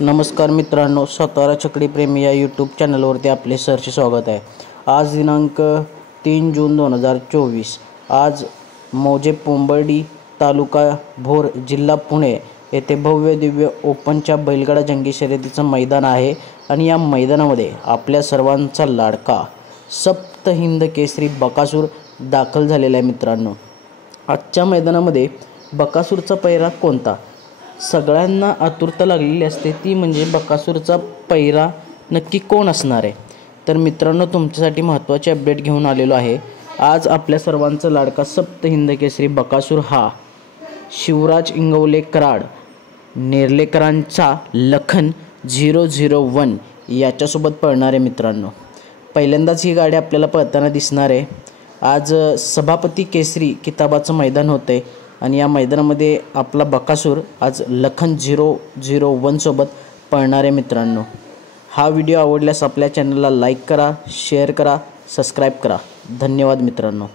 नमस्कार मित्रांनो, सातारा छकडी प्रेमी या यूट्यूब चॅनलवरती आपले सहर्ष स्वागत आहे। आज दिनांक 3 जून 2024 आज मौजे पोंबर्डी तालुका भोर जिल्हा पुणे येथे भव्य दिव्य ओपनच्या बैलगाडा जंगी शर्यतीचं मैदान आहे आणि या मैदानामध्ये आपल्या सर्वांचा लाडका सप्त हिंद केसरी बकासूर दाखल झालेला आहे। मित्रांनो, आजच्या मैदानामध्ये बकासूरचा पैरा कोणता सगळ्यांना आतुरता लागलेली असते, ती म्हणजे बकासूरचा पैरा नक्की कोण असणार आहे। तर मित्रांनो, तुमच्यासाठी महत्त्वाची अपडेट घेऊन आलेलो आहे। आज आपल्या सर्वांचा लाडका सप्त हिंद केसरी बकासूर हा शिवराज इंगवले कराड नेर्लेकरांचा लखन 001 याच्यासोबत पळणार आहे। मित्रांनो, पहिल्यांदाच ही गाडी आपल्याला पळताना दिसणार आहे। आज सभापती केसरी किताबाचं मैदान होते आणि या मैदानामध्ये आपला बकासूर आज लखन 001 सोबत पळणार आहे। मित्रांनो, हा व्हिडिओ आवडल्यास आपल्या चॅनलला लाईक करा, शेअर करा, सबस्क्राईब करा। धन्यवाद मित्रांनो।